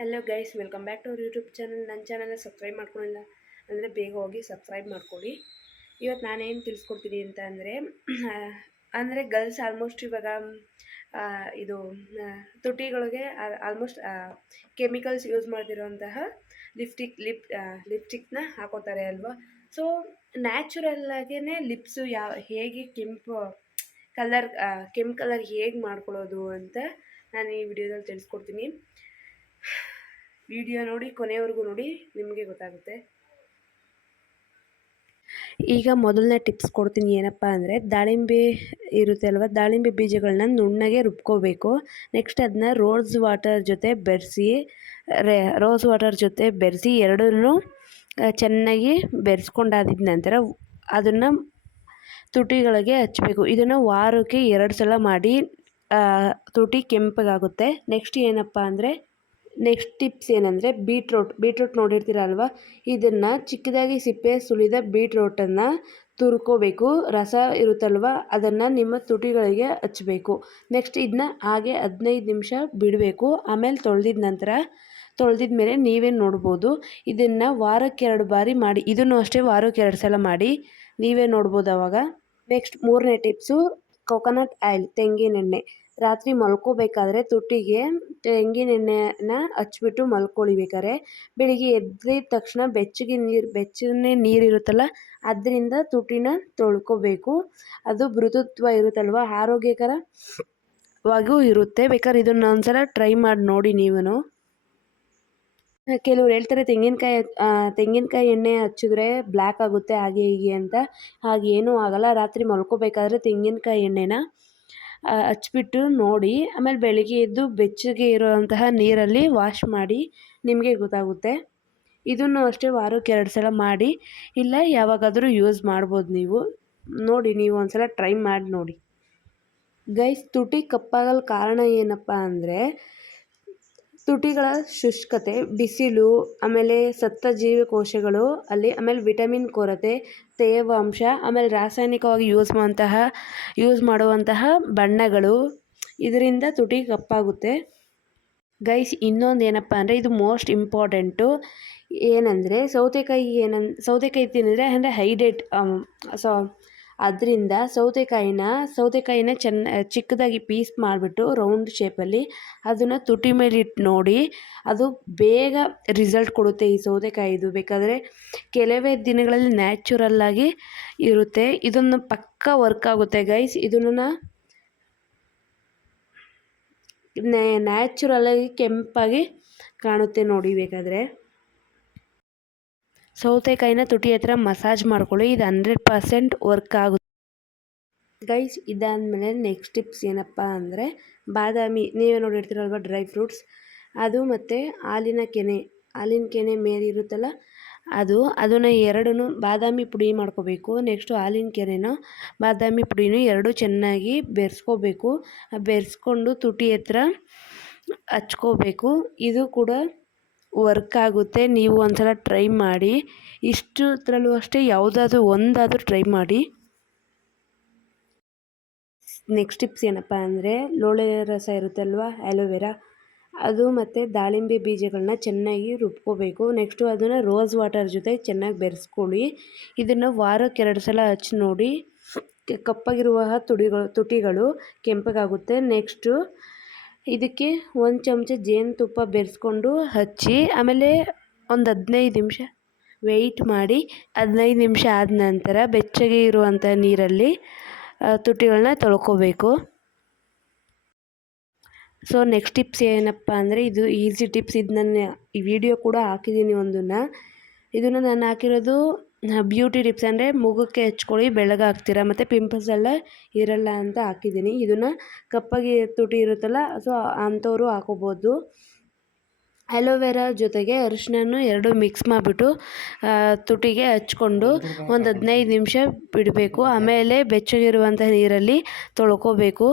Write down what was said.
Hello guys welcome back to ಅವ್ರ YouTube channel ನನ್ನ ಚಾನಲ್ನ ಸಬ್ಸ್ಕ್ರೈಬ್ ಮಾಡ್ಕೊಂಡಿಲ್ಲ ಅಂದರೆ ಬೇಗ ಹೋಗಿ ಸಬ್ಸ್ಕ್ರೈಬ್ ಮಾಡ್ಕೊಳ್ಳಿ. ಇವತ್ತು ನಾನೇನು ತಿಳಿಸ್ಕೊಡ್ತೀನಿ ಅಂತ ಅಂದರೆ ಅಂದರೆ ಗರ್ಲ್ಸ್ ಆಲ್ಮೋಸ್ಟ್ ಇವಾಗ ಇದು ತುಟಿಗಳಿಗೆ ಆಲ್ಮೋಸ್ಟ್ ಕೆಮಿಕಲ್ಸ್ ಯೂಸ್ ಮಾಡ್ತಿರೋಂತಹ ಲಿಪ್ಸ್ಟಿಕ್ ಲಿಪ್ ಲಿಪ್ಸ್ಟಿಕ್ನ ಹಾಕೋತಾರೆ ಅಲ್ವಾ? ಸೊ ನ್ಯಾಚುರಲ್ಲಾಗೇ ಲಿಪ್ಸು ಯಾವ ಹೇಗೆ ಕೆಂಪು ಕಲರ್ ಕೆಂಪು ಕಲರ್ ಹೇಗೆ ಮಾಡ್ಕೊಳ್ಳೋದು ಅಂತ ನಾನು ಈ ವಿಡಿಯೋದಲ್ಲಿ ತಿಳಿಸ್ಕೊಡ್ತೀನಿ. ವಿಡಿಯೋ ನೋಡಿ ಕೊನೆಯವರೆಗೂ ನೋಡಿ, ನಿಮಗೆ ಗೊತ್ತಾಗುತ್ತೆ. ಈಗ ಮೊದಲನೇ ಟಿಪ್ಸ್ ಕೊಡ್ತೀನಿ ಏನಪ್ಪ ಅಂದರೆ, ದಾಳಿಂಬೆ ಇರುತ್ತೆ ಅಲ್ವ? ದಾಳಿಂಬೆ ಬೀಜಗಳನ್ನ ನುಣ್ಣಗೆ ರುಬ್ಕೋಬೇಕು. ನೆಕ್ಸ್ಟ್ ಅದನ್ನ ರೋಸ್ ವಾಟರ್ ಜೊತೆ ಬೆರೆಸಿ ರೋಸ್ ವಾಟರ್ ಜೊತೆ ಬೆರೆಸಿ, ಎರಡನ್ನೂ ಚೆನ್ನಾಗಿ ಬೆರೆಸ್ಕೊಂಡಾದಿದ ನಂತರ ಅದನ್ನು ತುಟಿಗಳಿಗೆ ಹಚ್ಚಬೇಕು ಇದನ್ನು ವಾರಕ್ಕೆ ಎರಡು ಸಲ ಮಾಡಿ ತುಟಿ ಕೆಂಪಗಾಗುತ್ತೆ ನೆಕ್ಸ್ಟ್ ಏನಪ್ಪ ಅಂದರೆ ನೆಕ್ಸ್ಟ್ ಟಿಪ್ಸ್ ಏನಂದರೆ ಬೀಟ್ರೋಟ್ ಬೀಟ್ರೋಟ್ ನೋಡಿರ್ತೀರ ಅಲ್ವಾ ಇದನ್ನು ಚಿಕ್ಕದಾಗಿ ಸಿಪ್ಪೆ ಸುಲಿದ ಬೀಟ್ರೋಟನ್ನು ತುರ್ಕೋಬೇಕು. ರಸ ಇರುತ್ತಲ್ವ? ಅದನ್ನು ನಿಮ್ಮ ತುಟಿಗಳಿಗೆ ಹಚ್ಚಬೇಕು ನೆಕ್ಸ್ಟ್ ಇದನ್ನ ಹಾಗೆ ಹದಿನೈದು ನಿಮಿಷ ಬಿಡಬೇಕು. ಆಮೇಲೆ ತೊಳೆದಿದ ನಂತರ, ತೊಳೆದಿದ ಮೇಲೆ ನೀವೇ ನೋಡ್ಬೋದು. ಇದನ್ನು ವಾರಕ್ಕೆ ಎರಡು ಬಾರಿ ಮಾಡಿ, ಇದನ್ನು ಅಷ್ಟೇ ವಾರಕ್ಕೆ ಎರಡು ಸಲ ಮಾಡಿ ನೀವೇ ನೋಡ್ಬೋದು ಅವಾಗ. ನೆಕ್ಸ್ಟ್ ಮೂರನೇ ಟಿಪ್ಸು ಕೊಕೊನಟ್ ಆಯಿಲ್ ತೆಂಗಿನೆಣ್ಣೆ. ರಾತ್ರಿ ಮಲ್ಕೋಬೇಕಾದ್ರೆ ತುಟಿಗೆ ತೆಂಗಿನೆಣ್ಣೆನ ಹಚ್ಬಿಟ್ಟು ಮಲ್ಕೊಳ್ಳಿ ಬೇಕಾದ್ರೆ ಬೆಳಿಗ್ಗೆ ಎದ್ದಿದ ತಕ್ಷಣ ಬೆಚ್ಚಗೆ ನೀರು, ಬೆಚ್ಚನೆ ನೀರಿರುತ್ತಲ್ಲ ಅದರಿಂದ ತುಟಿನ ತೊಳ್ಕೊಬೇಕು. ಅದು ಮೃದುತ್ವ ಇರುತ್ತಲ್ವ? ಆರೋಗ್ಯಕರವಾಗೂ ಇರುತ್ತೆ. ಬೇಕಾದ್ರೆ ಇದನ್ನ ಒಂದ್ಸಲ ಟ್ರೈ ಮಾಡಿ ನೋಡಿ ನೀವೂ ಕೆಲವ್ರು ಹೇಳ್ತಾರೆ ತೆಂಗಿನಕಾಯಿ ತೆಂಗಿನಕಾಯಿ ಎಣ್ಣೆ ಹಚ್ಚಿದ್ರೆ ಬ್ಲ್ಯಾಕ್ ಆಗುತ್ತೆ, ಹಾಗೆ ಹೀಗೆ ಅಂತ. ಹಾಗೇನೂ ಆಗಲ್ಲ. ರಾತ್ರಿ ಮಲ್ಕೋಬೇಕಾದ್ರೆ ತೆಂಗಿನಕಾಯಿ ಎಣ್ಣೆನ ಹಚ್ಬಿಟ್ಟು ನೋಡಿ. ಆಮೇಲೆ ಬೆಳಗ್ಗೆ ಎದ್ದು ಬೆಚ್ಚಗೆ ಇರುವಂತಹ ನೀರಲ್ಲಿ ವಾಶ್ ಮಾಡಿ ನಿಮಗೆ ಗೊತ್ತಾಗುತ್ತೆ. ಇದನ್ನು ಅಷ್ಟೇ ವಾರಕ್ಕೆ ಎರಡು ಸಲ ಮಾಡಿ. ಇಲ್ಲ, ಯಾವಾಗಾದರೂ ಯೂಸ್ ಮಾಡ್ಬೋದು ನೀವು. ನೋಡಿ, ನೀವು ಒಂದ್ಸಲ ಟ್ರೈ ಮಾಡಿ ನೋಡಿ. ಗೈಸ್ ತುಟಿ ಕಪ್ಪಾಗಲು ಕಾರಣ ಏನಪ್ಪ ಅಂದರೆ ತುಟಿಗಳ ಶುಷ್ಕತೆ, ಬಿಸಿಲು, ಆಮೇಲೆ ಸತ್ತ ಜೀವಕೋಶಗಳು ಅಲ್ಲಿ ಆಮೇಲೆ ವಿಟಮಿನ್ ಕೊರತೆ, ತೇವಾಂಶ, ಆಮೇಲೆ ರಾಸಾಯನಿಕವಾಗಿ ಯೂಸ್ ಮಾಡುವಂತಹ ಯೂಸ್ ಮಾಡುವಂತಹ ಬಣ್ಣಗಳು ಇದರಿಂದ ತುಟಿ ಕಪ್ಪಾಗುತ್ತೆ. ಗೈಸ್, ಇನ್ನೊಂದು ಏನಪ್ಪ ಅಂದರೆ ಇದು ಮೋಸ್ಟ್ ಇಂಪಾರ್ಟೆಂಟು. ಏನಂದರೆ ಸೌತೆಕಾಯಿ ಏನನ್ ಸೌತೆಕಾಯಿ ತಿಂದರೆ ಅಂದರೆ ಹೈಡ್ರೇಟ್ ಸೊ ಅದರಿಂದ ಸೌತೆಕಾಯಿನ ಸೌತೆಕಾಯಿನ ಚೆನ್ನ, ಚಿಕ್ಕದಾಗಿ ಪೀಸ್ ಮಾಡಿಬಿಟ್ಟು ರೌಂಡ್ ಶೇಪಲ್ಲಿ ಅದನ್ನು ತುಟಿ ಮೇಲಿಟ್ಟು ನೋಡಿ ಅದು ಬೇಗ ರಿಸಲ್ಟ್ ಕೊಡುತ್ತೆ ಈ ಸೌತೆಕಾಯಿದು ಬೇಕಾದರೆ ಕೆಲವೇ ದಿನಗಳಲ್ಲಿ ನ್ಯಾಚುರಲ್ಲಾಗಿ ಇರುತ್ತೆ. ಇದನ್ನು ಪಕ್ಕ ವರ್ಕ್ ಆಗುತ್ತೆ ಗೈಸ್ ಇದನ್ನು ನ್ಯಾಚುರಲ್ಲಾಗಿ ಕೆಂಪಾಗಿ ಕಾಣುತ್ತೆ ನೋಡಿ ಬೇಕಾದರೆ. ಸೌತೆಕಾಯಿನ ತುಟಿ ಹತ್ರ ಮಸಾಜ್ ಮಾಡ್ಕೊಳ್ಳಿ, ಇದು ಹಂಡ್ರೆಡ್ ಪರ್ಸೆಂಟ್ ವರ್ಕ್ ಆಗುತ್ತೆ. ಗೈಸ್, ಇದಾದಮೇಲೆ ನೆಕ್ಸ್ಟ್ ಟಿಪ್ಸ್ ಏನಪ್ಪ ಅಂದರೆ, ಬಾದಾಮಿ, ನೀವೇ ನೋಡಿರ್ತೀರಲ್ವ ಡ್ರೈ ಫ್ರೂಟ್ಸ್? ಅದು ಮತ್ತು ಹಾಲಿನ ಕೆನೆ ಹಾಲಿನ ಕೆನೆ ಮೇಲೆ ಇರುತ್ತಲ್ಲ, ಅದು, ಅದನ್ನು ಎರಡೂ ಬಾದಾಮಿ ಪುಡಿ ಮಾಡ್ಕೋಬೇಕು. ನೆಕ್ಸ್ಟು ಹಾಲಿನ ಕೆನೆನ ಬಾದಾಮಿ ಪುಡಿನೂ ಎರಡೂ ಚೆನ್ನಾಗಿ ಬೆರೆಸ್ಕೋಬೇಕು. ಬೆರೆಸ್ಕೊಂಡು ತುಟಿ ಹತ್ರ ಹಚ್ಕೋಬೇಕು. ಇದು ಕೂಡ ವರ್ಕ್ ಆಗುತ್ತೆ, ನೀವು ಒಂದ್ಸಲ ಟ್ರೈ ಮಾಡಿ. ಇಷ್ಟುದ್ರಲ್ಲೂ ಅಷ್ಟೇ ಯಾವುದಾದ್ರೂ ಒಂದಾದರೂ ಟ್ರೈ ಮಾಡಿ. ನೆಕ್ಸ್ಟ್ ಟಿಪ್ಸ್ ಏನಪ್ಪ ಅಂದರೆ, ಲೋಳೆ ರಸ ಇರುತ್ತಲ್ವ ಆ್ಯಲೋವೆರಾ ಅದು ಮತ್ತು ದಾಳಿಂಬೆ ಬೀಜಗಳನ್ನ ಚೆನ್ನಾಗಿ ರುಬ್ಕೋಬೇಕು. ನೆಕ್ಸ್ಟು ಅದನ್ನು ರೋಸ್ ವಾಟರ್ ಜೊತೆ ಚೆನ್ನಾಗಿ ಬೆರೆಸ್ಕೊಳ್ಳಿ. ಇದನ್ನು ವಾರಕ್ಕೆ ಎರಡು ಸಲ ಹಚ್ಚಿ ನೋಡಿ ಕಪ್ಪಾಗಿರುವ ತುಡಿಗಳು, ತುಟಿಗಳು ಕೆಂಪಗಾಗುತ್ತೆ ನೆಕ್ಸ್ಟು ಇದಕ್ಕೆ ಒಂದು ಚಮಚ ಜೇನುತುಪ್ಪ ಬೆರೆಸ್ಕೊಂಡು ಹಚ್ಚಿ, ಆಮೇಲೆ ಒಂದು ಹದಿನೈದು ನಿಮಿಷ ವೆಯ್ಟ್ ಮಾಡಿ. ಹದಿನೈದು ನಿಮಿಷ ಆದ ನಂತರ ಬೆಚ್ಚಗೆ ಇರುವಂಥ ನೀರಲ್ಲಿ ತುಟಿಗಳನ್ನ ತೊಳ್ಕೊಬೇಕು. ಸೊ ನೆಕ್ಸ್ಟ್ ಟಿಪ್ಸ್ ಏನಪ್ಪ ಅಂದರೆ, ಇದು ಈಸಿ ಟಿಪ್ಸ್ ಇದು ನನ್ನ ಈ ವಿಡಿಯೋ ಕೂಡ ಹಾಕಿದ್ದೀನಿ ಒಂದನ್ನು. ಇದನ್ನು ನಾನು ಹಾಕಿರೋದು ಬ್ಯೂಟಿ ಟಿಪ್ಸ್ ಅಂದರೆ ಮುಖಕ್ಕೆ ಹಚ್ಕೊಳ್ಳಿ ಬೆಳಗಾಗ್ತೀರ ಮತ್ತು ಪಿಂಪಲ್ಸ್ ಎಲ್ಲ ಇರಲ್ಲ ಅಂತ ಹಾಕಿದ್ದೀನಿ. ಇದನ್ನು ಕಪ್ಪಾಗಿ ತುಟಿ ಇರುತ್ತಲ್ಲ ಸೊ ಅಂಥವರು ಹಾಕೋಬೋದು. ಅಲೋವೆರಾ ಜೊತೆಗೆ ಅರಿಶಿನನ್ನು ಎರಡು ಮಿಕ್ಸ್ ಮಾಡಿಬಿಟ್ಟು ತುಟಿಗೆ ಹಚ್ಕೊಂಡು ಒಂದು ಹದಿನೈದು ನಿಮಿಷ ಬಿಡಬೇಕು. ಆಮೇಲೆ ಬೆಚ್ಚಗಿರುವಂಥ ನೀರಲ್ಲಿ ತೊಳ್ಕೊಬೇಕು.